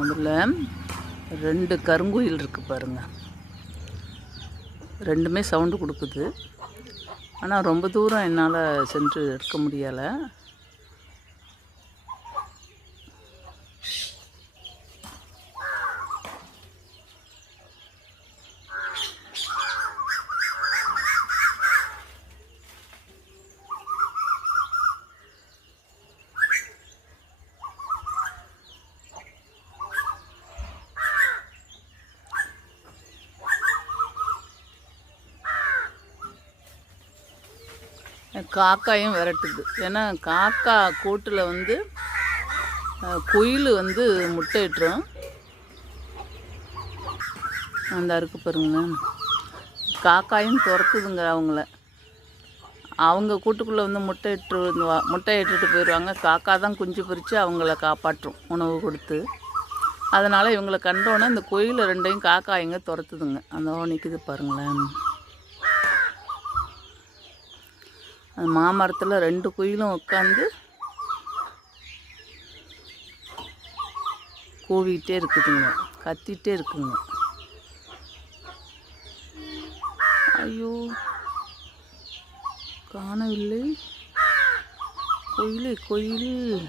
அதில் ரெண்டு கருங்குயில் இருக்குது பாருங்க. ரெண்டுமே சவுண்டு கொடுக்குது. ஆனால் ரொம்ப தூரம் என்னால் சென்று எடுக்க முடியலை. காக்காயும் விரட்டுது. ஏன்னா காக்கா கூட்டில் வந்து குயில் வந்து முட்டையிட்டுரும். அந்த அறுக்கு பாருங்களேன். காக்காயும் துரத்துதுங்க அவங்கள. அவங்க கூட்டுக்குள்ளே வந்து முட்டை இட்டு முட்டை இட்டுட்டு போயிடுவாங்க காக்கா தான் குஞ்சு பிரித்து அவங்கள காப்பாற்றும் உணவு கொடுத்து. அதனால் இவங்களை கண்டோன்னே இந்த கோயிலில் ரெண்டையும் காக்கா எங்கே துரத்துதுங்க. அந்த நிற்குது பாருங்களேன். அந்த மாமரத்தில் ரெண்டு குயிலும் உட்காந்து கூவிக்கிட்டே இருக்குதுங்க. கத்திகிட்டே இருக்குங்க. ஐயோ. காணவில்லை. குயிலே குயில்.